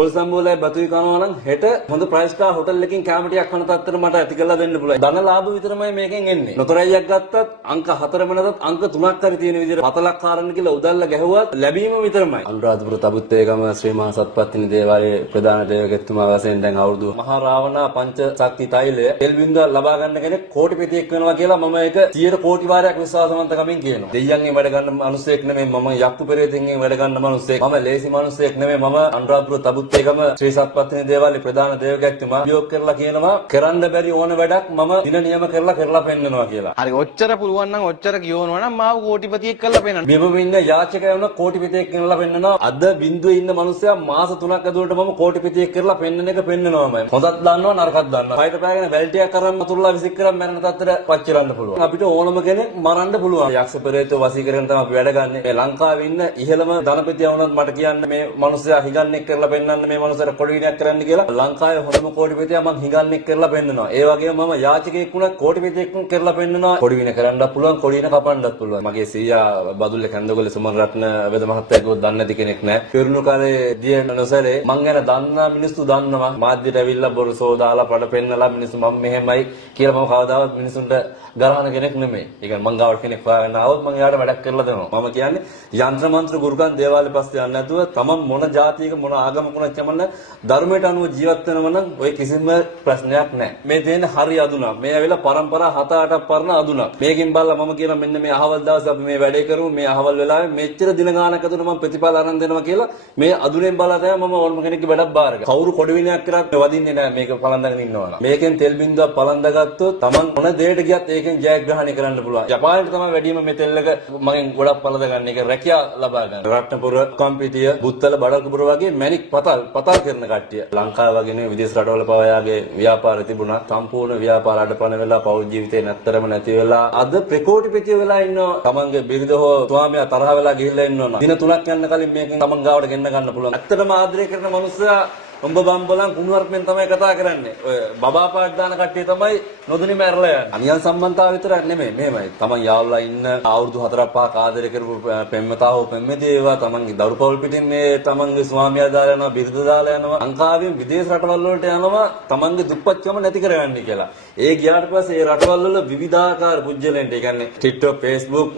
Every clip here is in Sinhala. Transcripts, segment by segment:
පොල් සම්බෝලයි බතුයි කනවා නම් හෙට හොඳ ප්‍රයිස් ස්ටාර් හොටල් එකකින් කැමටියක් කන තත්තර මට ඇති කරලා දෙන්න පුළුවන්. ධන ලාභ විතරමයි මේකෙන් එන්නේ. නොතරයියක් ගත්තත් අංක 4ම නැතත් අංක 3ක් හරි තියෙන විදිහට පතලක් කාරන්න කියලා උදල්ල ගැහුවත් ලැබීම විතරමයි. අනුරාධපුර තබුත්තේගම ශ්‍රී මහා සත්පත්තිනි දේවාලයේ ප්‍රධාන දේවගතුමා වශයෙන් දැන් අවුරුදු මහා රාවණා පංච ශක්ති තෛලය තෙල් බින්දුව ලබා ගන්න කෙනෙක් කෝටිපතියෙක් වෙනවා කියලා මම ඒක 100 කෝටි වාරයක් විශ්වාසවන්තකමින් කියනවා. දෙයියන්ගේ වැඩ ගන්න මිනිස්සෙක් නෙමෙයි මම යක්කු පෙරේතෙන්ගේ වැඩ ගන්න මිනිස්සෙක්. මම ලේසි මිනිස්සෙක් නෙමෙයි මම අනුරාධපුර තබුත්තේගම ශ්‍රී සත්පත්තිනි දේවාලයේ ප්‍රධාන දේවගතුමා වියෝග කරලා කියනවා කරන්න බැරි ඕන වැඩක් මම දින නියම කරලා පෙන්නනවා කියලා. හරි ඔච්චර පුළුවන් නම් ඔච්චර කියවනවා නම් මාව කෝටිපතියෙක් කරලා පෙන්නන්න. බිම ඉන්න යාචකයව වුණා කෝටිපතියෙක් කරලා පෙන්නනවා. අද බින්දුවේ ඉන්න මිනිස්සයා මාස 3ක් ඇතුළත මම කෝටිපතියෙක් කරලා පෙන්නන එක පෙන්නනවාමයි. හොඳක් දන්නවා නරකක් දන්නවා. ෆයිටර් පෑගෙන වැල්ටියක් කරන් මතුරුලා විසික් කරන් මැරෙන තත්ත්වයට පච්චරන්න පුළුවන්. අපිට ඕනම කෙනෙක් මරන්න පුළුවන්. යක්ෂ පෙරේතෝ වසී කරගෙන තමයි අපි වැඩ ගන්නෙ. මේ ලංකාවේ ඉන්න ඉහළම ධනපතියා වුණත් මට කියන්න මේ මිනිස්සයා හිගන්නෙක් කරලා පෙන්නන්න මේ මිනිස්සට කොඩිවිනයක් කරන්න කියලා. ලංකාවේ හොඳම කෝටිපතියා මම හිගන්නෙක් කරලා පෙන්නනවා. ඒ වගේම මම යාචකයෙක් වුණත් කෝටිපතියෙක් කරලා පෙන්නනවා. කොඩිවින කරන්නත් පුළුවන් කොඩිවින කපන්නත් පුළුවන්. මගේ සීයා බදුල්ල කන්දගොල්ල සුමන් රත්න වෙද මහත්තයා කිව්වොත් දන්නේ නැති කෙනෙක් නෑ. පිරුණු කාලේ දිය නොසලේ මං ගැන දන්න මිනිස්සු දන්නවා. මාධ්‍යට ඇවිල්ලා බොරු සෝදාලා පඩ පෙන්නලා මිනිස්සු මම මෙහෙමයි කියලා මම කවදාවත් මිනිසුන්ට ගරහන කෙනෙක් නෙමෙයි. ඒ කියන්නේ මං ගාවට කෙනෙක් හොයාගෙන ආවොත් මං එයාට වැඩක් කරලා දෙනවා. මම කියන්නේ යంత్ర මන්ත්‍ර ගුරුකන් දේවාලේ පස්සේ යන්නේ නැතුව තමන් මොන ජාතියක මොන ආගමක වුණත් යමන්න ධර්මයට අනුව ජීවත් වෙනව නම් ඔය කිසිම ප්‍රශ්නයක් නැහැ. මේ තියෙන හරි අදුනක්. මේ ඇවිල්ලා පරම්පරා 7-8ක් පරණ අදුනක්. මේකෙන් බලලා මම කියන මෙන්න මේ අහවල් දවසේ අපි මේ වැඩේ කරමු. මේ අහවල් වෙලාවේ මෙච්චර දින ගානක් ඇතුළත මම ප්‍රතිඵල අරන් දෙනවා කියලා මේ අදුනෙන් බලලා තමයි මම ඕනම කෙනෙක්ගේ වැඩක් බාර ගන්න. කවුරු කොඩවිනයක් කරත් වදින්නේ නැහැ මේක පලන්දාගෙන ඉන්නවා නම්. මේකෙන් තෙල් බින්දුවක් පලන්දාගත්තොත් තමන් මොන දෙයකට ගියත් ඒකෙන් ජයග්‍රහණය කරන්න පුළුවන්. ජපානයේ තමයි වැඩිම මේ තෙල් එක මගෙන් ගොඩක් පලඳ ගන්න. ඒක රැකියාව ලබා ගන්න. රත්නපුර, කම්පිටිය, බුත්තල, බඩල්කපුර වගේ මැණික් පතල් කරන කට්ටිය. ලංකාව වගේ නෙවෙයි විදේශ රටවල පවායාගේ ව්‍යාපාර තිබුණා. සම්පූර්ණ ව්‍යාපාර අඩපණ වෙලා පෞල් ජීවිතේ නැත්තරම නැති වෙලා අද ප්‍රකෝටිපතිය වෙලා ඉන්නවා. තමන්ගේ බිරිඳ හෝ ස්වාමියා තරහ වෙලා ගිහිල්ලා ඉන්නවා. දින 3ක් යන්න කලින් මේකෙන් තමන් ගාවට ගෙන්න ගන්න පුළුවන්. ඇත්තටම ආදරය කරන මනුස්සයා උඹ බම්බලන් කුණුවර්පෙන් තමයි කතා කරන්නේ. ඔය බබා පාට දාන කට්ටිය තමයි නොදුනි මැරලා යන්නේ. අනියන් සම්බන්ධතාව විතරක් නෙමෙයි. මෙහෙමයි. තමන් යාවලා ඉන්න අවුරුදු 4-5ක් ආදරය කරපු පෙම්වතා හෝ පෙම්වතිය ඒවා තමන්ගේ දරු පවුල් පිටින් මේ තමන්ගේ ස්වාමියා දාලා යනවා, බිරිඳ දාලා යනවා. ලංකාවෙන් විදේශ රටවල් වලට යනවා තමන්ගේ දුප්පත්කම නැති කරගන්න කියලා. ඒ ගියාට පස්සේ ඒ රටවල් වල විවිධාකාර පුජ්‍යලෙන්ට, ඒ කියන්නේ TikTok, Facebook,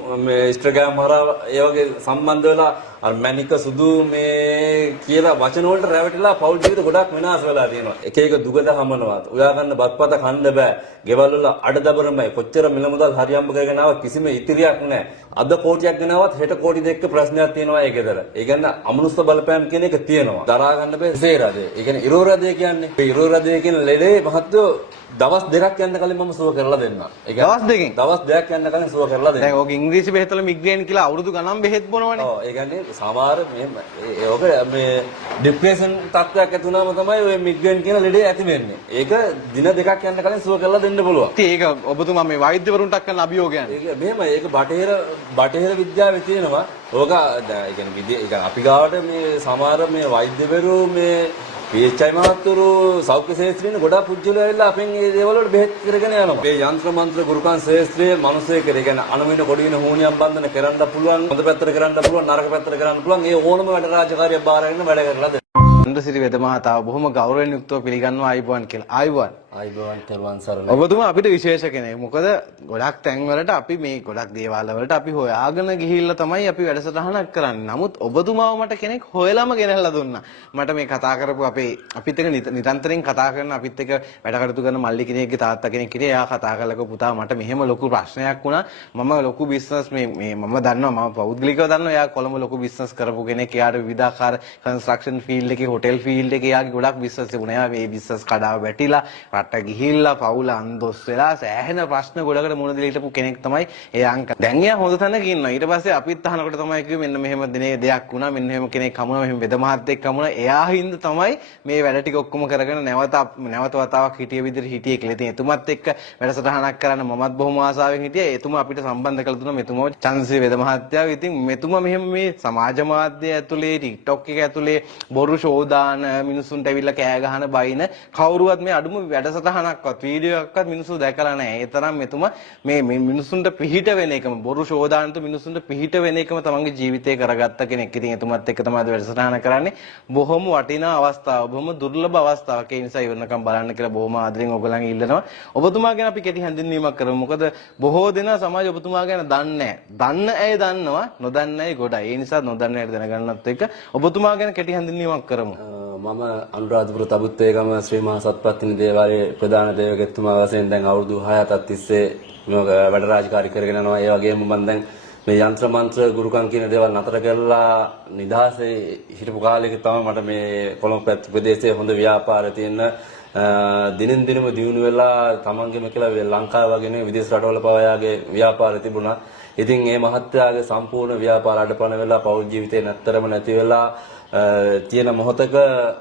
Instagram හරහා ඒ වගේ සම්බන්ධ වෙලා අර මැනික සුදු මේ කියලා වචන වලට රැවටිලා පෞල් ජීවිත ගොඩක් විනාශ වෙලා තියෙනවා. එක එක දුගඳ හමනවා. උයා ගන්න බත්පත කන්න බෑ. ගෙවල් වල අඩදබරමයි. කොච්චර මිල මුදල් හරියම්බ කරගෙන ආවත් කිසිම ඉතිරියක් නැහැ. අද කෝටියක් ගෙනාවත් හෙට කෝටි දෙකක ප්‍රශ්නයක් තියෙනවා ඒ ගෙදර. ඒ කියන්නේ අමනුෂ්‍ය බලපෑම් කියන එක තියෙනවා. දරා ගන්න බෑ සේරදේ. ඒ කියන්නේ ඉරෝරදේ කියන්නේ. ඒ ඉරෝරදේ කියන ලෙඩේ මහත්වෝ දවස් දෙකක් යන්න කලින් මම සුව කරලා දෙන්නම්. ඒ කියන්නේ දවස් දෙකක් යන්න කලින් සුව කරලා දෙන්නම්. දැන් ඔක ඉංග්‍රීසි බෙහෙත් වල මිග්‍රේන් කියලා අවුරුදු ගණන් බෙහෙත් බොනවනේ. ඔව් ඒ කියන්නේ සමහර ඔක මේ ඩිප්‍රෙෂන් තත්ත්වයක් ඇති වුණාම තමයි ඔය මිග්‍රේන් කියන ලෙඩේ ඇති වෙන්නේ. ඒක දින දෙකක් යන්න කලින් සුව කරලා දෙන්න පුළුවන්. ඉතින් ඒක ඔබතුමා මේ වෛද්‍යවරුන්ට කරන අභියෝගයක්. ඒක මෙහෙමයි. ඒක බටහිර විද්‍යාවේ තියෙනවා. ඕක ඒ කියන්නේ අපි ගාවට මේ සමහර මේ වෛද්‍යවරු මේ PHI මහත්තුරු සෞඛ්‍ය ශාස්ත්‍රයෙන් ගොඩාක් පුජ්‍යල වෙලා අපෙන් මේ දේවල් වලට බෙහෙත් කරගෙන යනවා. මේ යంత్ర මන්ත්‍ර ගුරුකන් ශාස්ත්‍රයේ මිනිස්සෙක් ඒ කියන්නේ අනමින කොඩින හෝනියම් බන්ධන කරන්න පුළුවන්, හොඳ පැත්තට කරන්න පුළුවන්, නරක පැත්තට කරන්න පුළුවන්. ඒ ඕනම වැඩ රාජකාරියක් බාරගෙන වැඩ කරලා දෙනවා. චන්ද්‍රසිරි වෙද මහතාව බොහොම ගෞරවයෙන් යුක්තව පිළිගන්නවා ආයිබෝන් කියලා. ආයිබෝන් තෙරුවන් සරණයි. ඔබතුමා අපිට විශේෂ කෙනෙක්. මොකද ගොඩක් තැන් වලට අපි මේ ගොඩක් දේවාල වලට අපි හොයාගෙන ගිහිල්ලා තමයි අපි වැඩසටහනක් කරන්නේ. නමුත් ඔබතුමාව මට කෙනෙක් හොයලාම ගෙනල්ලා දුන්නා. මට මේ කතා කරපු අපිත් එක්ක නිරන්තරයෙන් කතා කරන අපිත් එක්ක වැඩ කටයුතු කරන මල්ලි කෙනෙක්ගේ තාත්තා කෙනෙක් ඉතින් එයා කතා කරලා පුතා මට මෙහෙම ලොකු ප්‍රශ්නයක් වුණා. මම ලොකු බිස්නස් මේ මම දන්නවා මම පෞද්ගලිකව දන්නවා එයා කොළඹ ලොකු බිස්නස් කරපු කෙනෙක්. එයාට විවිධාකාර කන්ස්ට්‍රක්ෂන් ෆීල්ඩ් එකේ හොටෙල් ෆීල්ඩ් එකේ එයාගේ ගොඩක් බිස්නස් තිබුණා. එයා මේ බිස්නස් කඩාව වැටිලා රට ගිහිල්ලා පවුල අන්දොස් වෙලා සෑහෙන ප්‍රශ්න ගොඩකට මුහුණ දීලා හිටපු කෙනෙක් තමයි ඒ අංක. දැන් එයා හොඳ තැනක ඉන්නවා. ඊට පස්සේ අපිත් අහනකොට තමයි කිව්වේ මෙන්න මෙහෙම දිනේ දෙයක් වුණා. මෙන්න මෙහෙම කෙනෙක් හමුණා. මෙහෙම වෙද මහත්තයෙක් හමුණා. එයා හින්දා තමයි මේ වැඩ ටික ඔක්කොම කරගෙන නැවත වතාවක් හිටිය විදිහට හිටියේ කියලා. ඉතින් එතුමත් එක්ක වැඩසටහනක් කරන්න මමත් බොහොම ආසාවෙන් හිටියා. එතුමා අපිට සම්බන්ධ කළ දුන්නා. මෙතුමා චන්ද්‍රසිරි වෙද මහත්තයා. ඉතින් මෙතුමා මෙහෙම මේ සමාජ මාධ්‍ය ඇතුලේ TikTok එක ඇතුලේ බොරු ෂෝ දාන මිනිසුන්ට ඇවිල්ලා කෑ ගහන බයින කවුරුවත් මේ අඩුම වැඩ වැඩසටහනක්වත් වීඩියෝ එකක්වත් මිනිස්සු දැකලා නැහැ. ඒ තරම් මෙතුමා මේ මිනිස්සුන්ට පිහිට වෙන එකම බොරු ශෝදානතු මිනිස්සුන්ට පිහිට වෙන එකම තමන්ගේ ජීවිතේ කරගත්ත කෙනෙක්. ඉතින් එතුමත් එක්ක තමයි වැඩසටහන කරන්නේ. බොහොම වටිනා අවස්ථාවක්, බොහොම දුර්ලභ අවස්ථාවක්. ඒ නිසා ඉවරනකම් බලන්න කියලා බොහොම ආදරෙන් ඔයගොල්ලන් ඉල්ලනවා. ඔබතුමා ගැන අපි කෙටි හැඳින්වීමක් කරමු. මොකද බොහෝ දෙනා සමාජ ඔබතුමා ගැන දන්නේ නැහැ. දන්න අය දන්නවා, නොදන්න අය ගොඩයි. ඒ නිසා නොදන්න අය දැනගන්නත් එක්ක ඔබතුමා ගැන කෙටි හැඳින්වීමක් කරමු. මම අනුරාධපුර තබුත්තේගම ශ්‍රී මහා සත්පත්තිනි දේවාලයේ ප්‍රධාන දේවගතුමා වශයෙන් දැන් අවුරුදු 6ක් තිස්සේ වැඩ රාජකාරී කරගෙන යනවා. ඒ වගේම මම දැන් මේ යంత్ర මන්ත්‍ර ගුරුකම් කියන දේවල් නතර කරලා නිදහසේ හිටපු කාලෙක තමයි මට මේ කොළඹ ප්‍රදේශයේ හොඳ ව්‍යාපාර තියෙන දිනෙන් දිනම දියුණු වෙලා තමන්ගේම කියලා ලංකාව වගේ නෙවෙයි විදේශ රටවල පවායාගේ ව්‍යාපාර තිබුණා. ඉතින් මේ මහත්යාගේ සම්පූර්ණ ව්‍යාපාර අඩපණ වෙලා පෞද්ගලික ජීවිතේ නැත්තරම නැති වෙලා තියෙන මොහොතක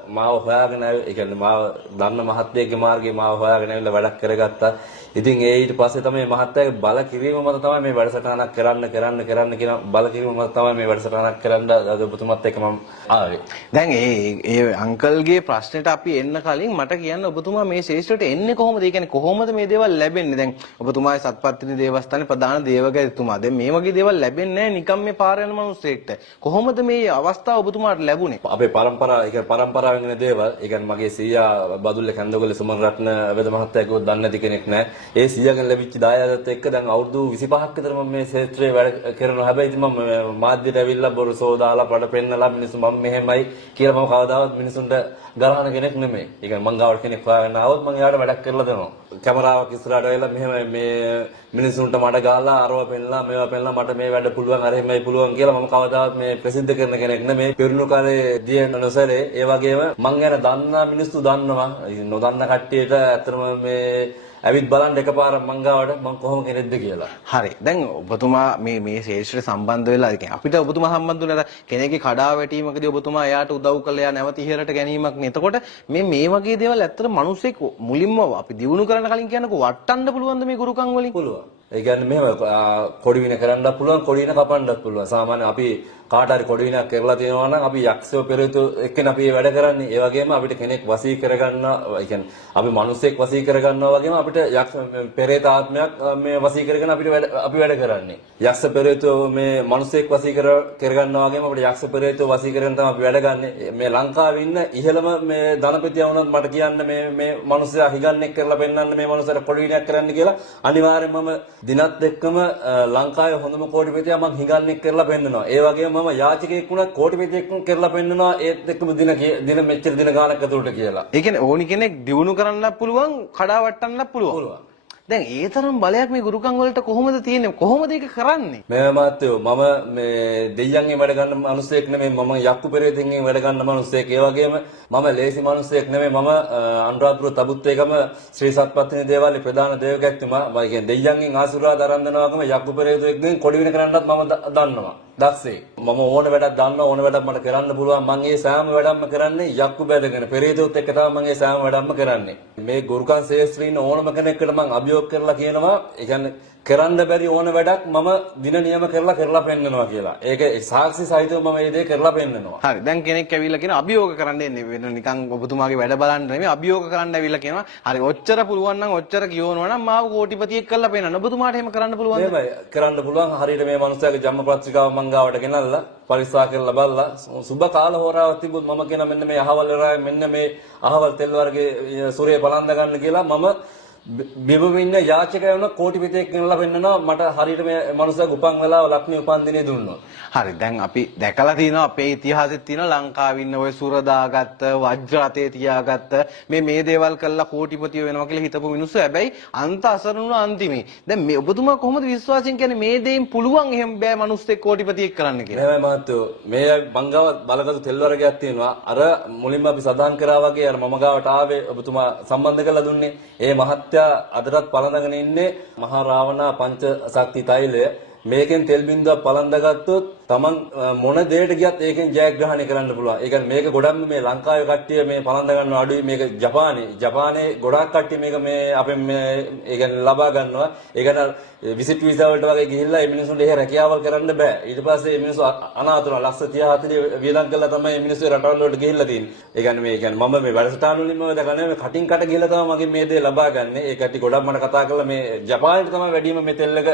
මාව හොයාගෙන ඒ කියන්නේ මාව දන්න මහත්යෙක්ගේ මාර්ගේ මාව හොයාගෙන ඇවිල්ලා වැඩක් කරගත්තා. ඉතින් ඒ ඊට පස්සේ තමයි මහත්යාගේ බල කිරීම මත තමයි මේ වැඩසටහනක් කරන්න කියන බල කිරීම මත තමයි මේ වැඩසටහනක් කරන්න ඔබතුමත් එක්ක මම ආවේ. දැන් ඒ අංකල්ගේ ප්‍රශ්නෙට අපි එන්න කලින් මට කියන්න ඔබතුමා මේ ශේෂ්ත්‍රයට එන්නේ කොහොමද? ඒ කියන්නේ කොහොමද මේ දේවල් ලැබෙන්නේ? දැන් ඔබතුමායි සත්පත්තිනි දේවස්ථානයේ ප්‍රධාන දේවගතුමා. දැන් මේ වගේ දේවල් ලැබෙන්නේ නැහැ නිකම් මේ පාර යන මිනිස්සෙක්ට. කොහොමද මේ අවස්ථාව ඔබතුමාට ලැබුණේ? අපේ පරම්පරාවෙන් එන දේවල්, ඒ කියන්නේ මගේ සීයා බදුල්ල කන්දගොල්ලේ සුමන් රත්න වෙද මහත්තයා කිව්වොත් දන්නේ නැති කෙනෙක් නැහැ. ඒ සීයාගෙන් ලැබිච්ච දායාදත් එක්ක දැන් අවුරුදු 25ක් විතර මම මේ ක්ෂේත්‍රයේ වැඩ කරනවා. හැබැයි ඉතින් මම මාධ්‍යට ඇවිල්ලා බොරු සෝදාලා පඩ පෙන්නලා මිනිස්සු මම මෙහෙමයි කියලා මම කවදාවත් මිනිසුන්ට ගලහන කෙනෙක් නෙමෙයි. ඒ කියන්නේ මං ගාවට කෙනෙක් හොයාගෙන ආවොත් මං එයාට වැඩක් කරලා දෙනවා. කැමරාවක් ඉස්සරහට වෙලා මෙහෙම මේ මිනිසුන්ට මඩ ගහලා අරව පෙන්නලා මේවා පෙන්නලා මට මේ වැඩ පුළුවන් අර එහෙමයි පුළුවන් කියලා මම කවදාවත් මේ ප්‍රසිද්ධ කරන කෙනෙක් නෙමෙයි. පෙරුණු කාලේ දිය නොසලේ ඒ වගේම මං ගැන දන්න මිනිස්සු දන්නවා. නොදන්න කට්ටියට ඇත්තටම මේ ඇවිත් බලන්න එකපාරක් මං ගාවට මං කොහොම කෙනෙක්ද කියලා. හරි. දැන් ඔබතුමා මේ ශේෂ්ත්‍රයට සම්බන්ධ වෙලා කියන්නේ අපිට ඔබතුමා සම්බන්ධ වෙලා කෙනෙක්ගේ කඩාවැටීමකදී ඔබතුමා එයාට උදව් කළා එයා නැවත ඉහළට ගැනීමක් නේ. එතකොට මේ වගේ දේවල් ඇත්තට මිනිස්සෙක් මුලින්ම අපි දිනු කරන්න කලින් කියනකො වටන්න පුළුවන්ද මේ ගුරුකම් වලින්? පුළුවන්. ඒ කියන්නේ මෙහෙම කොඩි වින කරන්නත් පුළුවන්, කොඩි වින කපන්නත් පුළුවන්. සාමාන්‍ය අපි කාට හරි කොඩි විනක් කරලා තියෙනවා නම් අපි යක්ෂයෝ පෙරේතෝ එක්කනේ අපි වැඩ කරන්නේ. ඒ වගේම අපිට කෙනෙක් වසී කරගන්න, ඒ කියන්නේ අපි මිනිස්සෙක් වසී කරගන්නවා වගේම අපිට යක්ෂ පෙරේත ආත්මයක් මේ වසී කරගෙන අපි වැඩ කරන්නේ. යක්ෂ පෙරේතෝ මේ මිනිස්සෙක් වසී කරගන්නවා වගේම අපිට යක්ෂ පෙරේතෝ වසී කරගෙන තමයි අපි වැඩ ගන්නෙ. මේ ලංකාවේ ඉන්න ඉහළම මේ ධනපතියා වුණත් මට කියන්න මේ මිනිස්සයා හිගන්නෙක් කරලා පෙන්නන්න මේ මිනිස්සට කොඩි විනක් කරන්න කියලා අනිවාර්යෙන්ම මම දිනත් එක්කම ලංකාවේ හොඳම කෝටිපතියා මම හිඟන්නේ කරලා පෙන්නනවා. ඒ වගේම මම යාචකයෙක් වුණා කෝටිපතියෙක් කරලා පෙන්නනවා ඒත් එක්කම දින මෙච්චර දින ගානක් ඇතුළට කියලා. ඒ කියන්නේ ඕනි කෙනෙක් දිනු කරන්නත් පුළුවන්, කඩාවට්ටන්නත් පුළුවන්. දැන් ඒ තරම් බලයක් මේ ගුරුකම් වලට කොහොමද තියෙන්නේ? කොහොමද ඒක කරන්නේ? මේ මාත්‍යෝ මම මේ දෙයියන්ගෙන් වැඩ ගන්න මිනිස්සෙක් නෙමෙයි. මම යක්කු පෙරේතෙන්ගෙන් වැඩ ගන්න මිනිස්සෙක්. ඒ වගේම මම ලේසි මිනිස්සෙක් නෙමෙයි. මම අනුරාධපුර තබුත්තේගම ශ්‍රී සත්පත්තිනි දේවාලයේ ප්‍රධාන දේවගැතිතුමා. මම කියන්නේ දෙයියන්ගෙන් ආශිර්වාද අරන් දෙනවා වගේම යක්කු පෙරේතෙක්ගෙන් කොඩි වින කරන්නත් මම දන්නවා. දක්ෂේ. මම ඕන වැඩක් දන්නවා, ඕන වැඩක් මට කරන්න පුළුවන්. මම ඒ සෑම වැඩක්ම කරන්නේ යක්කු බැදගෙන. පෙරේතොත් එක්ක තමයි මම ඒ සෑම වැඩක්ම කරන්නේ. මේ ගුරුකම් ශේෂ්ත්‍රයේ ඉන්න ඕනම කෙනෙක්ට මම අභියෝග කරලා කියනවා, ඒ කියන්නේ කරන්න බැරි ඕන වැඩක් මම දින නියම කරලා පෙන්නනවා කියලා. ඒක සාක්ෂි සහිතව මම මේ දේ කරලා පෙන්නනවා. හරි. දැන් කෙනෙක් ඇවිල්ලා කියන අභියෝග කරන්න එන්නේ වෙන නිකන් ඔබතුමාගේ වැඩ බලන්න නෙමෙයි අභියෝග කරන්න ඇවිල්ලා කියනවා. හරි ඔච්චර පුළුවන් නම් ඔච්චර කියවනවා නම් මාව කෝටිපතියෙක් කරලා පෙන්නන්න. ඔබතුමාට එහෙම කරන්න පුළුවන්ද? එහෙමයි කරන්න පුළුවන්. හරියට මේ මනුස්සයාගේ ජන්ම පත්‍රිකාව මං ගාවට ගෙනල්ලා පරික්ෂා කරලා බලලා සුබ කාල හෝරාවක් තිබුත් මම කියන මෙන්න මේ අහවල් වෙරාය මෙන්න මේ අහවල් තෙල් වර්ගයේ සූර්ය බලන්ද ගන්න කියලා මම බිබම ඉන්න යාචකයව කෝටිපතියෙක් ගෙනලා පෙන්නනවා. මට හරියට මේ මනුස්සයා උපන් වෙලාව ලක්ෂණ උපන් දිනේ දුන්නා. හරි. දැන් අපි දැකලා තියෙනවා අපේ ඉතිහාසෙත් තියෙනවා ලංකාවේ ඉන්න ඔය සුරදාගත්ත වජ්‍ර අතේ තියාගත්ත මේ දේවල් කළා කෝටිපතිය වෙනවා කියලා හිතපු මිනිස්සු හැබැයි අන්ත අසරණුන අන්තිමේ. දැන් මේ ඔබතුමා කොහොමද විශ්වාසයෙන් කියන්නේ මේ දෙයින් පුළුවන් එහෙම බෑ මිනිස්සෙක් කෝටිපතියෙක් කරන්න කියලා? නෑ මහත්තයෝ මේ මංගාව බලගත්තු තෙල් වර්ගයක් තියෙනවා. අර මුලින්ම අපි සදාන් කරා වගේ අර මම ගාවට ආවේ ඔබතුමා සම්බන්ධ කරලා දුන්නේ. ඒ මහත්තයා අදටත් පළඳගෙන ඉන්නේ මහා රාවණා පංච ශක්ති තෛලය. මේකෙන් තෙල් බින්දුවක් පළඳගත්තොත් තමන් මොන දෙයකට ගියත් ඒකෙන් ජයග්‍රහණය කරන්න පුළුවන්. ඒ කියන්නේ මේක ගොඩක්ම මේ ලංකාවේ කට්ටිය මේ පලඳ ගන්න අඩුයි. මේක ජපානයේ ගොඩාක් කට්ටිය මේක මේ අපෙන් මේ ඒ කියන්නේ ලබා ගන්නවා. ඒ කියන්නේ විසිට් වීසා වලට වගේ ගිහිල්ලා මේ මිනිස්සුන්ට එහෙ රැකියාවල් කරන්න බෑ. ඊට පස්සේ මේ මිනිස්සු අනාථ වෙනවා. ලක්ෂ 30 40 වියදම් කරලා තමයි මේ මිනිස්සු රටවල් වලට ගිහිල්ලා තියෙන්නේ. ඒ කියන්නේ මම මේ වැඩසටහන වලින්ම දැකන්නේ මේ කටින් කට ගිහිල්ලා තමයි මගේ මේ දේ ලබා ගන්න. ඒ කට්ටිය ගොඩක් මට කතා කරලා මේ ජපානයේ තමයි වැඩිම මේ තෙල් එක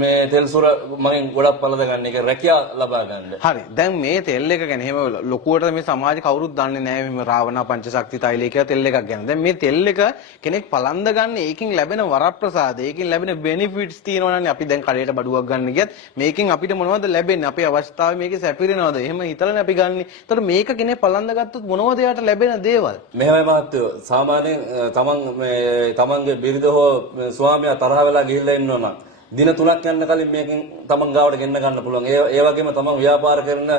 මේ තෙල් සුර මගෙන් ගොඩක් පළඳ ගන්න. ඒක රැකියාව ලබා ගන්න. හරි. දැන් මේ තෙල් එක ගැන එහෙම ලොකුවට මේ සමාජ කවුරුත් දන්නේ නැහැ මේ රාවණා පංචශක්ති තෛලය කියලා තෙල් එකක් ගැන. දැන් මේ තෙල් එක කෙනෙක් පළඳ ගන්න ඒකෙන් ලැබෙන වරප්‍රසාද, ඒකෙන් ලැබෙන බෙනිෆිට්ස් තියෙනවනේ. අපි දැන් කඩේට බඩුවක් ගන්න ගියත් මේකෙන් අපිට මොනවද ලැබෙන්නේ? අපේ අවශ්‍යතාවය මේකේ සැපිරෙනවද? එහෙම හිතලානේ අපි ගන්නෙ. ඒතර මේක කෙනෙක් පළඳ ගත්තොත් මොනවද එයාට ලැබෙන දේවල්? මෙහෙමයි මහත්තයෝ. සාමාන්‍යයෙන් තමන්ගේ බිරිඳ හෝ ස්වාමියා තරහ වෙලා ගිහිල්ලා ඉන්නවා නම් දින 3ක් යන්න කලින් මේකෙන් තමන් ගාවට ගෙන්න ගන්න පුළුවන්. ඒ වගේම තමන් ව්‍යාපාර කරන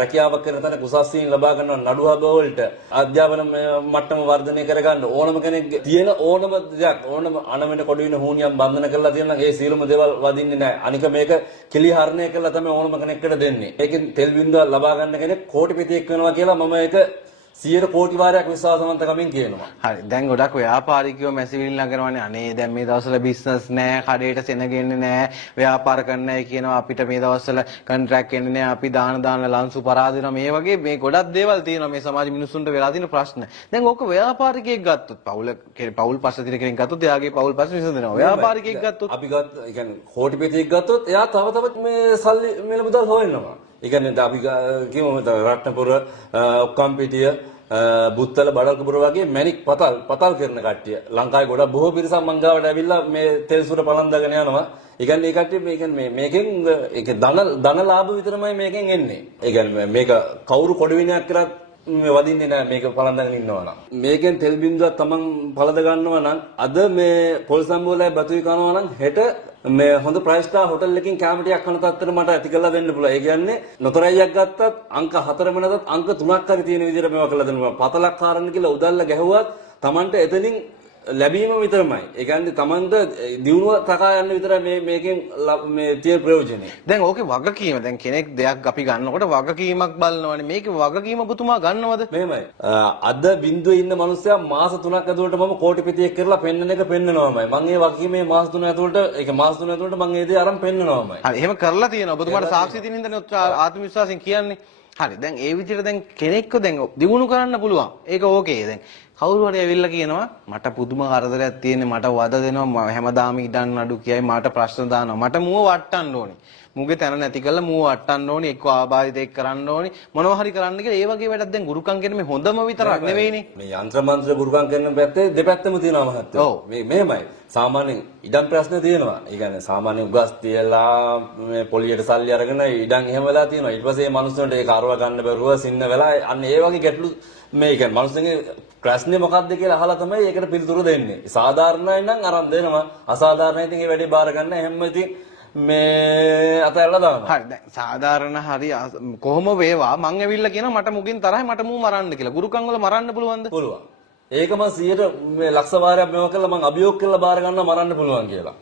රැකියාවක් කරන තැන කුසස්සියෙන් ලබා ගන්න නඩු හබ වලට අධ්‍යාපන මට්ටම වර්ධනය කරගන්න ඕනම කෙනෙක්ගේ තියෙන ඕනම දෙයක් ඕනම අනවෙන කොඩුවින හුනියම් බන්ධන කරලා තියෙනවා. ඒ සියලුම දේවල් වදින්නේ නැහැ. අනික මේක කිලිහරණය කරලා තමයි ඕනම කෙනෙක්ට දෙන්නේ. ඒකෙන් තෙල් බින්දුවක් ලබා ගන්න කෙනෙක් කෝටිපතියෙක් වෙනවා කියලා මම ඒක 100 කෝටි වාරයක් විශ්වාසවන්තකමින් කියනවා. හරි. දැන් ගොඩක් ව්‍යාපාරිකයෝ මැසිවිලි නගරවන්නේ අනේ දැන් මේ දවස්වල බිස්නස් නෑ, කඩේට සෙනගෙන්නේ නෑ, ව්‍යාපාර කරන්නයි කියනවා. අපිට මේ දවස්වල කොන්ට්‍රැක්ට් එන්නේ නෑ, අපි දාන ලන්සු පරාද වෙනවා. මේ වගේ මේ ගොඩක් දේවල් තියෙනවා මේ සමාජ මිනිස්සුන්ට වෙලා තියෙන ප්‍රශ්න. දැන් ඕක ව්‍යාපාරිකයෙක් ගත්තොත් පවුල් පස්සේ තියෙන කෙනෙක් ගත්තොත් එයාගේ පවුල් පස්සේ විසඳනවා. ව්‍යාපාරිකයෙක් ගත්තොත් අපි ඒ කියන්නේ කෝටිපතියෙක් ගත්තොත් එයා තව මේ සල්ලි මිල මුදල් හොයනවා. ඒ කියන්නේ අපි කියමු රත්නපුර ඔක්කම්පිටිය බුත්තල බඩල්කපුර වගේ මැණික් පතල් කරන කට්ටිය ලංකාවේ ගොඩක් බොහෝ පිරිසක් මං ගාවට ඇවිල්ලා මේ තෙල් සුර පලන්දාගෙන යනවා. ඒ කියන්නේ මේ කට්ටිය මේකෙන් ඒක ධන ලාභ විතරමයි මේකෙන් එන්නේ. ඒ කියන්නේ මේක කවුරු කොඩ විනයක් කරත් මේ වදින්නේ නැහැ මේක පලන්දාගෙන ඉන්නවා නම්. මේකෙන් තෙල් බින්දුවක් තමන් පළඳ ගන්නවා නම් අද මේ පොල් සම්බෝලයි බතුයි කනවා නම් හෙට මේ හොඳ ප්‍රයිස් ස්ටාර් හොටල් එකකින් කැම ටිකක් කන තත්තර මට ඇති කරලා දෙන්න පුළුවන්. ඒ කියන්නේ නොතරයියක් ගත්තත් අංක 4 වෙනදත් අංක 3ක් හරි තියෙන විදිහට මේවා කරලා දෙනවා. පතලක් කාරණ කියලා උදල්ල ගැහුවත් Tamanට එතනින් ලැබීම විතරමයි. ඒ කියන්නේ Tamanට දිනුව තකා යන්න විතරයි මේකෙන් මේ තියෙන ප්‍රයෝජනේ. දැන් ඕකේ වගකීම දැන් කෙනෙක් දෙයක් අපි ගන්නකොට වගකීමක් බලනවානේ. මේකේ වගකීම ඔබතුමා ගන්නවද? මෙහෙමයි. අද බින්දුවේ ඉන්න මිනිස්සයා මාස 3ක් ඇතුළත මම කෝටිපතියෙක් කරලා පෙන්නන එක පෙන්නනවාමයි. මම ඒ වගකීමේ මාස 3 ඇතුළත ඒක මාස 3 ඇතුළත මම ඒ දේ අරන් පෙන්නනවාමයි. හරි. එහෙම කරලා තියෙනවා. ඔබතුමාට සාක්ෂි තියෙන හින්දානේ ආත්ම විශ්වාසයෙන් කියන්නේ. හරි. දැන් ඒ විදිහට දැන් කෙනෙක්ව දැන් දිනු කරන්න පුළුවන්. ඒක ඕකේ. දැන් කවුරු හරි ඇවිල්ලා කියනවා මට පුදුම කරදරයක් තියෙන්නේ, මට වද දෙනවා, හැමදාම ඉඩන් නඩු කියයි, මට ප්‍රශ්න දානවා, මට මුව වට්ටන්න ඕනේ, මුගේ තැන නැති කරලා මුව වට්ටන්න ඕනේ, එක්ක ආබාධිතෙක් කරන්න ඕනේ, මොනවා හරි කරන්න කියලා. ඒ වගේ වැඩක් දැන් ගුරුකම් කියන මේ හොඳම විතරක් නෙවෙයිනේ. මේ යంత్ర මන්ත්‍ර ගුරුකම් කරන පැත්තේ දෙපැත්තම තියෙනවා මහත්තයෝ. ඔව් මේ මෙහෙමයි. සාමාන්‍යයෙන් ඉඩම් ප්‍රශ්න තියෙනවා. ඒ කියන්නේ සාමාන්‍යයෙන් උගස් තියලා මේ පොලියට සල්ලි අරගෙන ඉඩම් එහෙම වෙලා තියෙනවා. ඊට පස්සේ මේ මිනිස්සුන්ට ඒක අරව ගන්න බැරුව සින්න වෙලා අන්න ඒ වගේ ගැටලු මේ කියන්නේ මිනිස්සුන්ගේ ප්‍රශ්නේ මොකක්ද කියලා අහලා තමයි ඒකට පිළිතුරු දෙන්නේ. සාධාරණයි නම් අරන් දෙනවා. අසාධාරණයි ඉතින් ඒ වැඩේ බාර ගන්න හැම ඉතින් මේ අතල්ලා දානවා. හරි. දැන් සාධාරණ හරි කොහොම වේවා මං ඇවිල්ලා කියනවා මට මුගින් තරහයි මට මූ මරන්න කියලා. ගුරුකම් වල මරන්න පුළුවන්ද? පුළුවන්. ඒක මම 100ට මේ ලක්ෂ වාරයක් මේව කළා මම අභියෝග කරලා බාර ගන්නවා මරන්න පුළුවන් කියලා.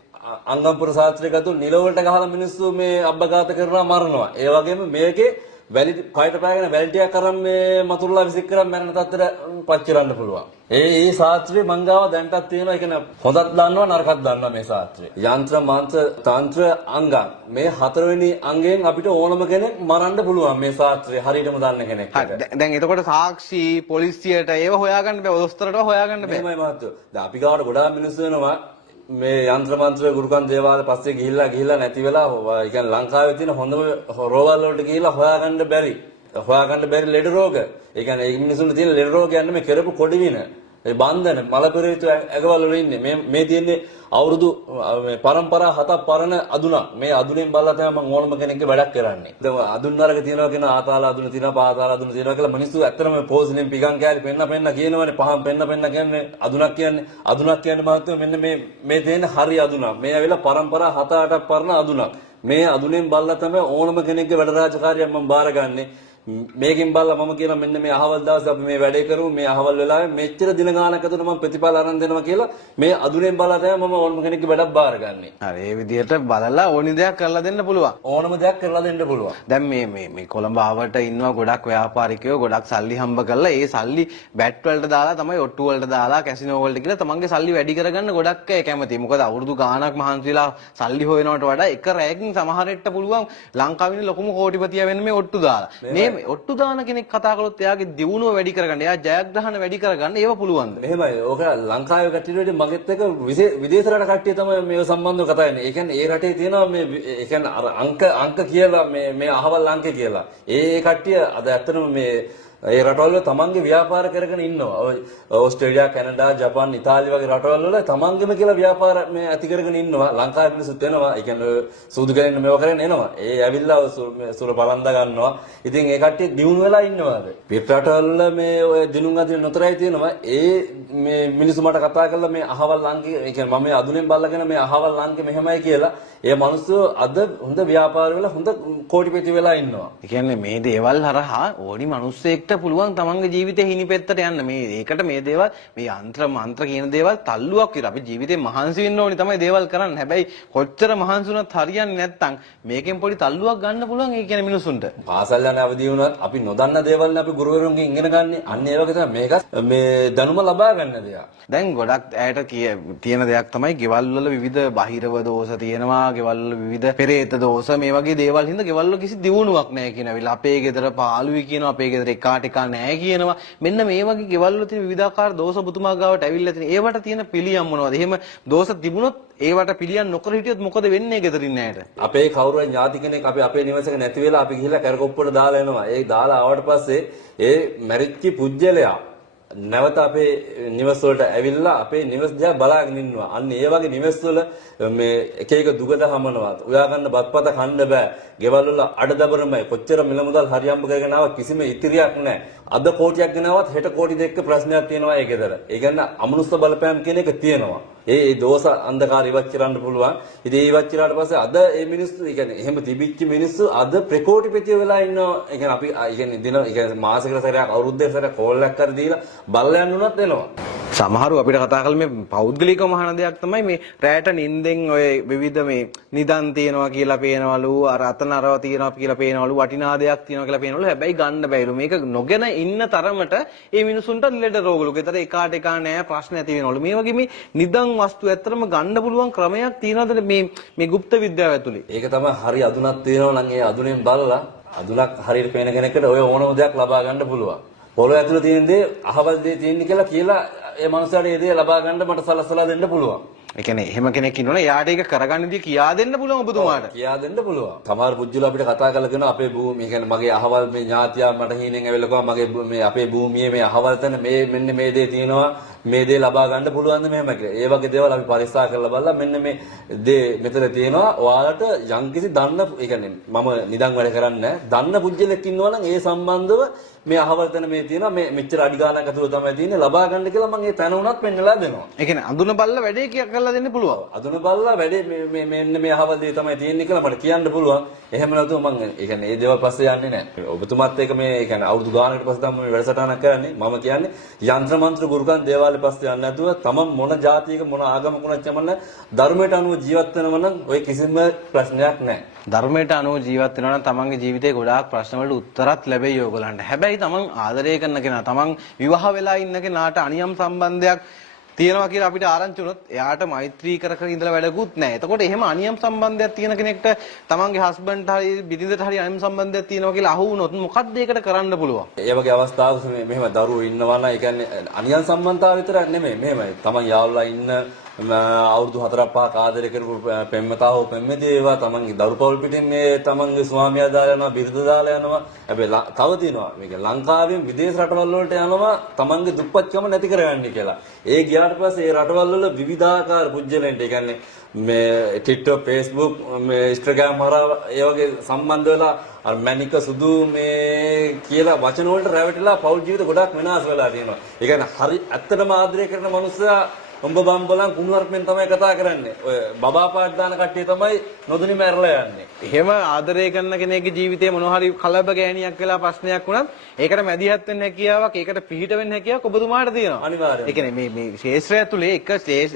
අංගම්පුර ශාස්ත්‍රයේ ගතු නිල වලට ගහලා මිනිස්සු මේ අබ්බඝාත කරනවා මරනවා. ඒ වගේම මේකේ වැලි කයට පෑගෙන වැල්ටියක් අරන් මේ මතුරුලා විසික් කරන් මරණ තත්ත්වයට පත් කරන්න පුළුවන්. ඒ ශාස්ත්‍රයේ මංගාව දැන්ටත් තියෙනවා. ඒ කියන්නේ හොඳක් දන්නවා නරකක් දන්නවා මේ ශාස්ත්‍රයේ. යంత్ర මන්ත්‍ර තන්ත්‍ර අංග මේ 4වෙනි අංගයෙන් අපිට ඕනම කෙනෙක් මරන්න පුළුවන් මේ ශාස්ත්‍රයේ හරියටම දන්න කෙනෙක්. දැන් එතකොට සාක්ෂි පොලිසියට ඒව හොයාගන්න බෑ. දොස්තරට හොයාගන්න බෑ. එහෙමයි මහත්තයෝ. දැන් අපි ගාවට ගොඩාක් මිනිස්සු වෙනවා මේ යంత్ర මන්ත්‍ර ගුරුකම් දේවාල පස්සේ ගිහිල්ලා නැති වෙලා ඒ කියන්නේ ලංකාවේ තියෙන හොඳම රෝගවල වලට ගිහිල්ලා හොයාගන්න බැරි ලෙඩ රෝග. ඒ කියන්නේ ඒ මිනිස්සුන්ට තියෙන ලෙඩ රෝග යන්නේ මේ කරපු කොඩිවින ඒ බන්ධන මලපෙරේතු ඇගවල වල ඉන්නේ මේ තියෙන්නේ අවුරුදු මේ පරම්පරා 7ක් පරණ අදුනක්. මේ අදුනෙන් බලලා තමයි මම ඕනම කෙනෙක්ගේ වැඩක් කරන්නේ. දැන් අදුන් නරක තියනවා කියන ආතාල අදුන තියනවා පාතාල අදුන තියනවා කියලා මිනිස්සු ඇත්තටම පෝසෙන් පිගන් කෑලි පෙන්න කියනවනේ. පහන් පෙන්න කියන්නේ අදුනක් කියන්නේ මහත්තයෝ මෙන්න මේ තියෙන හරි අදුනක්. මේ ඇවිල්ලා පරම්පරා 7-8ක් පරණ අදුනක්. මේ අදුනෙන් බලලා තමයි ඕනම කෙනෙක්ගේ වැඩ රාජකාරියක් මම බාරගන්නේ. මේකෙන් බලලා මම කියන මෙන්න මේ අහවල් දවසේ අපි මේ වැඩේ කරමු මේ අහවල් වෙලාවේ මෙච්චර දින ගානක් ඇතුළත මම ප්‍රතිඵල අරන් දෙනවා කියලා මේ අදුරෙන් බලලා තමයි මම ඕනම කෙනෙක්ගේ වැඩක් බාරගන්නේ. හරි ඒ විදිහට බලලා ඕනි දෙයක් කරලා දෙන්න පුළුවන්. ඕනම දෙයක් කරලා දෙන්න පුළුවන්. දැන් මේ කොළඹ ආවට ඉන්නවා ගොඩක් ව්‍යාපාරිකයෝ ගොඩක් සල්ලි හම්බ කරලා ඒ සල්ලි බැට් වලට දාලා තමයි ඔට්ටු වලට දාලා කැසිනෝ වලට කියලා තමන්ගේ සල්ලි වැඩි කරගන්න ගොඩක් අය කැමතියි. මොකද අවුරුදු ගාණක් මහන්සිලා සල්ලි හොයනවට වඩා එක රැයකින් සමහරෙට පුළුවන් ලංකාවේ ඉන්න ලොකුම කෝටිපතියා වෙන්න මේ ඔට්ටු දාලා. මේ ඔට්ටු දාන කෙනෙක් කතා කළොත් එයාගේ දියුණුව වැඩි කරගන්න, එයා ජයග්‍රහණ වැඩි කරගන්න ඒව පුළුවන්ද? මෙහෙමයි. ඕක ලංකාවේ කට්ටියට මගෙත් එක විදේශ රට කට්ටිය තමයි මේව සම්බන්ධව කතා කරන්නේ. ඒ කියන්නේ ඒ රටේ තියෙනවා මේ ඒ කියන්නේ අර අංක කියලා මේ අහවල් අංක කියලා. ඒ කට්ටිය අද ඇත්තටම මේ ඒ රටවල තමන්ගේ ව්‍යාපාර කරගෙන ඉන්නවා. ඕස්ට්‍රේලියා, කැනඩා, ජපාන්, ඉතාලිය වගේ රටවල් වල තමන්ගේම කියලා ව්‍යාපාර මේ ඇති කරගෙන ඉන්නවා. ලංකාවේ මිනිස්සුත් එනවා. ඒ කියන්නේ සූදු කරගෙන මේව කරගෙන එනවා. ඒ ඇවිල්ලා සුර බලන්ද ගන්නවා. ඉතින් ඒ කට්ටිය දිනුන වෙලා ඉන්නවාද? පිට රටවල මේ ඔය දිනුන් අදින නොතරයි තියෙනවා. ඒ මේ මිනිස්සු මට කතා කරලා මේ අහවල් අංකේ ඒ කියන්නේ මම මේ අදුනෙන් බල්ලගෙන මේ අහවල් අංකේ මෙහෙමයි කියලා ඒ මිනිස්සු අද හොඳ ව්‍යාපාර වල හොඳ කෝටිපති වෙලා ඉන්නවා. ඒ කියන්නේ මේ දේවල් හරහා ඕනි මිනිස්සෙක්ට පුළුවන් තමන්ගේ ජීවිතේ හිණිපෙත්තට යන්න. මේ ඒකට මේ දේවල් මේ යంత్ర මන්ත්‍ර කියන දේවල් තල්ලුවක් විතර. අපි ජීවිතේ මහන්සි වෙන්න ඕනි තමයි දේවල් කරන්න. හැබැයි කොච්චර මහන්සි වුණත් හරියන්නේ නැත්නම් මේකෙන් පොඩි තල්ලුවක් ගන්න පුළුවන් ඒ කියන්නේ මිනිසුන්ට. පාසල් යන අවදි වුණත් අපි නොදන්න දේවල් අපි ගුරුවරුන්ගෙන් ඉගෙන ගන්න. අන්න ඒ වගේ තමයි මේක මේ දැනුම ලබා ගන්න දෙයක්. දැන් ගොඩක් ඇයට තියෙන දෙයක් තමයි ගෙවල් වල විවිධ බහිරව දෝෂ තියෙනවා. ගෙවල් වල විවිධ පෙරේත දෝෂ මේ වගේ දේවල් හින්දා ගෙවල් වල කිසි දියුණුවක් නැහැ කියනවා. අපේ ගෙදර පාළුයි කියනවා. අපේ ගෙදර එකාට එකා නැහැ කියනවා. මෙන්න මේ වගේ ගෙවල් වල තියෙන විවිධාකාර දෝෂ බුතුමා ගාවට ඇවිල්ලා තියෙන. ඒවට තියෙන පිළියම් මොනවද? එහෙම දෝෂ තිබුණොත් ඒවට පිළියම් නොකර හිටියොත් මොකද වෙන්නේ ගෙදරින් ඇයට? අපේ කවුරුහරි ඥාති කෙනෙක් අපේ නිවසක නැති වෙලා අපි ගිහිල්ලා කරකොප්පුවට දාලා එනවා. ඒ දාලා ආවට පස්සේ ඒ මැරිච්ච පුජ්‍යලයා නැවත අපේ නිවස් වලට ඇවිල්ලා අපේ නිවස් දිහා බලාගෙන ඉන්නවා. අන්න ඒ වගේ නිවස් වල මේ එක එක දුගද හමනවා. උයා ගන්න බත්පත කන්න බෑ. ගෙවල් වල අඩදබරමයි. කොච්චර මිල මුදල් හරියම්බ කරගෙන ආව කිසිම ඉතිරියක් නැහැ. අද කෝටියක් ගෙනාවත් හෙට කෝටි දෙකක ප්‍රශ්නයක් තියෙනවා ඒ ගෙදර. ඒ කියන්නේ අමනුෂ්‍ය බලපෑම් කියන එක තියෙනවා. ඒ දෝෂ අන්ධකාර ඉවත් කරන්න පුළුවන්. ඉතින් ඒ ඉවත් කරාට පස්සේ අද මේ මිනිස්සු ඒ කියන්නේ එහෙම තිබිච්ච මිනිස්සු අද ප්‍රකෝටිපතිය වෙලා ඉන්නවා. ඒ කියන්නේ අපි ඒ කියන්නේ දින ඒ කියන්නේ මාසිකට සැරයක් අවුරුද්දකට සැරයක් කෝල් එකක් කර දීලා බල්ලයන් උනත් එනවා. සමහරව අපිට කතා කරලා මේ පෞද්ගලිකව මහන දෙයක් තමයි මේ රැයට නිින්දෙන් ඔය විවිධ මේ නිදන් තියනවා කියලා පේනවලු අර අතන අරව තියනවා කියලා පේනවලු වටිනා දෙයක් තියනවා කියලා පේනවලු හැබැයි ගන්න බැයිලු මේක නොගෙන ඉන්න තරමට මේ මිනිසුන්ට ලෙඩ රෝගලු. ඒතර එකාට එකා නෑ ප්‍රශ්න ඇති වෙනවලු. මේ වගේ මේ නිදන් වස්තු ඇත්තටම ගන්න පුළුවන් ක්‍රමයක් තියනවද මේ গুপ্ত විද්‍යාව ඇතුලේ? ඒක තමයි හරි අදුනක් තියෙනවා නම් ඒ අදුනෙන් බලලා අදුනක් හරියට පේන කෙනෙක්ට ඔය ඕනම දෙයක් ලබා ගන්න පුළුවන්. පොළොව ඇතුලේ තියෙන දේ අහවල් දේ තියෙන්නේ කියලා ඒ මනුස්සයාට ඒ දේ ලබා ගන්න මට සලසලා දෙන්න පුළුවන්. ඒ කියන්නේ එහෙම කෙනෙක් ඉන්නවනේ එයාට ඒක කරගන්න දී කියා දෙන්න පුළුවන් ඔබතුමාට. කියා දෙන්න පුළුවන්. සමහර පුජ්ජුල අපිට කතා කරලා කියනවා අපේ භූමිය කියන්නේ මගේ අහවල් මේ ඥාතියා මට හීනෙන් ඇවිල්ලා කිව්වා මගේ මේ අපේ භූමියේ මේ අහවල් තැන මෙන්න මේ දේ තියෙනවා මේ දේ ලබා ගන්න පුළුවන්ද මෙහෙම කියලා. ඒ වගේ දේවල් අපි පරික්ෂා කරලා බලලා මෙන්න මේ දේ මෙතන තියෙනවා. ඔයාලට යම්කිසි දන්න ඒ කියන්නේ මම නිදන් වැඩ කරන්නේ දන්න පුජ්ජලෙක් ඉන්නවා නම් ඒ සම්බන්ධව මේ අහවල් තැන මේ තියෙනවා මේ මෙච්චර අඩි ගානක් අතුර තමයි තියෙන්නේ ලබා ගන්න කියලා මම ඒ තැන උනත් පෙන්නලා දෙනවා. ඒ කියන්නේ අඳුන බල්ලා වැඩේ කරලා දෙන්න පුළුවන්. අඳුන බල්ලා වැඩේ මේ මෙන්න මේ අහවල් දේ තමයි තියෙන්නේ කියලා මට කියන්න පුළුවන්. එහෙම නැතුව මම ඒ කියන්නේ ඒ දේවල් පස්සේ යන්නේ නැහැ. ඔබතුමාත් ඒක මේ ඒ කියන්නේ අවුරුදු ගානකට පස්සේ තමයි මේ වැඩසටහනක් කරන්නේ. මම කියන්නේ යంత్ర මන්ත්‍ර ගුරුකන් දේවාලේ පස්සේ යන්නේ නැතුව තමන් මොන ජාතියක මොන ආගමක වුණත් යමන්න ධර්මයට අනුව ජීවත් වෙනව නම් ඔය කිසිම ප්‍රශ්නයක් නැහැ. ධර්මයට අනුව ජීවත් වෙනවා නම් තමන්ගේ ජීවිතේ ගොඩාක් ප්‍රශ්න වලට උත්තරත් ලැබෙයි ඕගලන්ට. හැබැයි තමන් ආදරය කරන කෙනා තමන් විවාහ වෙලා ඉන්න කෙනාට අනියම් සම්බන්ධයක් තියෙනවා කියලා අපිට ආරංචි වුණොත් එයාට මෛත්‍රී කර කර ඉඳලා වැඩකුත් නැහැ. එතකොට එහෙම අනියම් සම්බන්ධයක් තියෙන කෙනෙක්ට තමන්ගේ හස්බන්ඩ්ට හරි බිරිඳට හරි අනියම් සම්බන්ධයක් තියෙනවා කියලා අහු වුණොත් මොකක්ද ඒකට කරන්න පුළුවන්? ඒ වගේ අවස්ථාවක මෙහෙම දරුවෝ ඉන්නවා නම් ඒ කියන්නේ අනියම් සම්බන්ධතාව විතරක් නෙමෙයි. මෙහෙමයි. තමන් යාළුවා ඉන්න අවුරුදු 4-5ක් ආදරය කරපු පෙම්වතා හෝ පෙම්වතිය ඒවා තමන්ගේ දරු පවුල් පිටින් මේ තමන්ගේ ස්වාමියා දාලා යනවා බිරිඳ දාලා යනවා. හැබැයි තව තියෙනවා මේක ලංකාවෙන් විදේශ රටවල් වලට යනවා තමන්ගේ දුප්පත්කම නැති කරගන්න කියලා. ඒ ගියාට පස්සේ ඒ රටවල් වල විවිධාකාර පුජ්‍යලෙන්ට ඒ කියන්නේ මේ TikTok, Facebook, මේ Instagram හරහා ඒ වගේ සම්බන්ධ වෙලා අර මැනික සුදු මේ කියලා වචන වලට රැවටිලා පෞල් ජීවිත ගොඩක් විනාශ වෙලා තියෙනවා. ඒ කියන්නේ හරි ඇත්තටම ආදරය කරන මනුස්සයා උඹ බම්බලන් කුණුවර්පෙන් තමයි කතා කරන්නේ. ඔය බබා පාට දාන කට්ටිය තමයි නොදුනි මැරලා යන්නේ. එහෙම ආදරය කරන කෙනෙක්ගේ ජීවිතේ මොනවා හරි කලබ ගෑණියක් වෙලා ප්‍රශ්නයක් වුණත් ඒකට මැදිහත් වෙන්න හැකියාවක්, ඒකට පිහිට වෙන්න හැකියාවක් ඔබතුමාට තියෙනවා. අනිවාර්යයෙන්. ඒ කියන්නේ මේ ශේෂ්ත්‍රය ඇතුලේ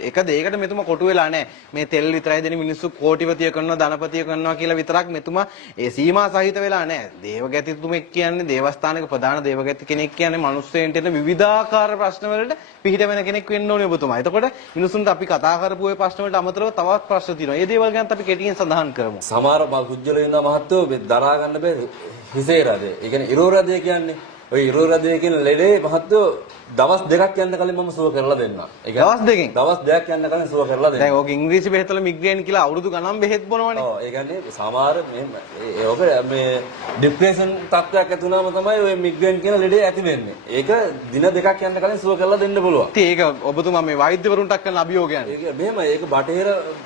එක දෙයකට මෙතුමා කොටු වෙලා නැහැ. මේ තෙල් විතරයි දෙන මිනිස්සු කෝටිපතිය කරනවා, ධනපතිය කරනවා කියලා විතරක් මෙතුමා ඒ සීමා සහිත වෙලා නැහැ. දේවගතිතුමෙක් කියන්නේ දේවස්ථානක ප්‍රධාන දේවගති කෙනෙක් කියන්නේ මිනිස්සෙන්ට එන විවිධාකාර ප්‍රශ්න වලට පිහිට වෙන කෙනෙක් වෙන්න ඕනේ ඔබතුමා. එතකොට මිනිසුන්ට අපි කතා කරපු ওই ප්‍රශ්න වලට අමතරව තවත් ප්‍රශ්න තියෙනවා. ඒ දේවල් ගැන අපි කෙටියෙන් සඳහන් කරමු. සමහර පුජ්‍යල ඉන්න මහත්තයෝ දරා ගන්න බෑ හිසේ රදේ. ඒ කියන්නේ ඉරෝ රදේ කියන්නේ ඔය ඉරෝ රදේ කියන ලෙඩේ මහත්තයෝ දවස් දෙකක් යන්න කලින් මම සුව කරලා දෙන්නම්. ඒ කියන්නේ දවස් දෙකකින් දවස් දෙකක් යන්න කලින් සුව කරලා දෙන්නම්. දැන් ඕක ඉංග්‍රීසි බෙහෙත්වල මිග්‍රේන් කියලා අවුරුදු ගණන් බෙහෙත් බොනවනේ. ඔව් ඒ කියන්නේ සමහර ඕක මේ ડિප්‍රෙෂන් තත්ත්වයක් ඇති වුණාම තමයි ඔය මිග්‍රේන් කියන ලෙඩේ ඇති වෙන්නේ. ඒක දින දෙකක් යන්න කලින් සුව කරලා දෙන්න පුළුවන්. ඉතින් ඒක ඔබතුමා මේ වෛද්‍යවරුන්ට කරන අභියෝගයනේ. ඒක මෙහෙම ඒක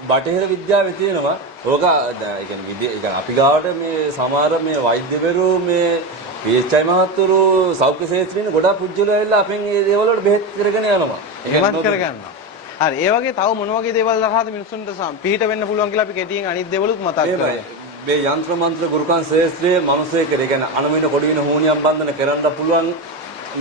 බටහිර විද්‍යාවේ තියෙනවා. ඕක ඒ කියන්නේ අපි ගාවට මේ සමහර මේ වෛද්‍යවරු මේ PHI මහත්වරු සෞඛ්‍ය ශාස්ත්‍රයේ ගොඩාක් පුජ්‍යලෝ ඇවිල්ලා අපෙන් මේ දේවල් වලට බෙහෙත් කරගෙන යනවා. එහෙමත් කරගන්නවා. හරි ඒ වගේ තව මොන වගේ දේවල් දහහද මිනිස්සුන්ට පිහිට වෙන්න පුළුවන් කියලා අපි කෙටියෙන් අනිත් දේවලුත් මතක් කරගන්න. මේ යන්ත්‍ර මන්ත්‍ර ගුරුකන් ශාස්ත්‍රයේ මිනිස්සෙක් ඒ කියන්නේ අනමින කොඩි වෙන හෝනියම් බන්ධන කරන්න පුළුවන්.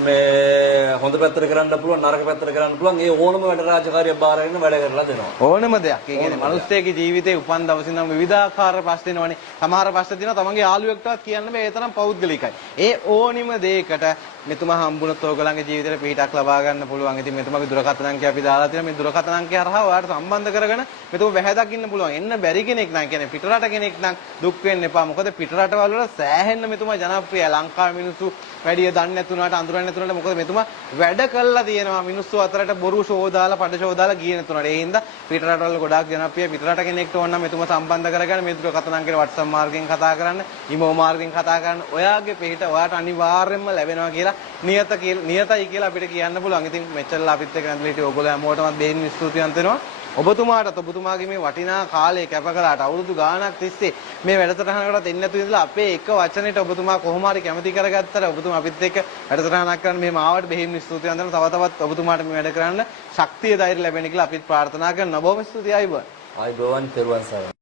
මේ හොඳ පැත්තට කරන්න පුළුවන්, නරක පැත්තට කරන්න පුළුවන්. ඒ ඕනම වැඩ රාජකාරියක් බාර ගන්න වැඩ කරලා දෙනවා. ඕනම දෙයක්. ඒ කියන්නේ මිනිස්සෙගේ ජීවිතේ උපන් දවසේ ඉඳන් විවිධාකාර ප්‍රශ්න එනවනේ. සමහර ප්‍රශ්න තියෙනවා තමන්ගේ යාළුවෙක්ටවත් කියන්න බෑ. ඒ තරම් පෞද්ගලිකයි. ඒ ඕනිම දෙයකට මෙතුමා හම්බුනොත් ඔයගොල්ලන්ගේ ජීවිතේට පිටක් ලබා ගන්න පුළුවන්. ඉතින් මෙතුමාගේ දුරකථන අංකය අපි දාලා තියෙනවා. මේ දුරකථන අංකය හරහා ඔයාලට සම්බන්ධ කරගෙන මෙතුමා වැහැදක් ඉන්න පුළුවන්. එන්න බැරි කෙනෙක් නම් කියන්නේ පිටරට කෙනෙක් නම් දුක් වෙන්න එපා. මොකද පිටරටවල වල සෑහෙන්න මෙතුමා ජනප්‍රියයි. ලංකාවේ මිනිස්සු වැඩිය දන්නේ නැතුණාට අඳුරන්නේ නැතුණාට මොකද මෙතුමා වැඩ කළා තියෙනවා. මිනිස්සු අතරට බොරු ෂෝ දාලා පඩ ෂෝ දාලා ගියේ නැතුණාට. ඒ හින්දා පිටරටවල ගොඩාක් ජනප්‍රිය. පිටරට කෙනෙක්ට ඕන නම් මෙතුමා සම්බන්ධ කරගෙන මේ දුරකථන අංකයට WhatsApp මාර්ගයෙන් කතා කරන්න, ඊමෝ මාර්ගයෙන් කතා කරන්න. ඔයාගේ පිට ඔයාට අනිවාර්යයෙන්ම ලැබෙනවා කියලා නියතයි කියලා අපිට කියන්න පුළුවන්. ඉතින් මෙච්චරලා අපිත් එක්ක නැන්දලා හිටිය ඔයගොල්ලෝ හැමෝටම දෙයින් ස්තුතිවන්ත වෙනවා. ඔබතුමාටත් ඔබතුමාගේ මේ වටිනා කාලය කැප කළාට අවුරුදු ගාණක් තිස්සේ මේ වැඩසටහනකට එන්න නැතු ඉඳලා අපේ එක වචනෙට ඔබතුමා කොහොම හරි කැමති කරගත්තට ඔබතුමා අපිත් එක්ක වැඩසටහනක් කරන්න මෙහෙම ආවට බෙහෙම ස්තුතිවන්ත වෙනවා. තව තවත් ඔබතුමාට මේ වැඩ කරන්න ශක්තිය ධෛර්ය ලැබෙන්න කියලා අපිත් ප්‍රාර්ථනා කරනවා. බොහොම ස්තුතියි අයබෝවන්. ආයිබෝවන් තෙරුවන් සරණයි.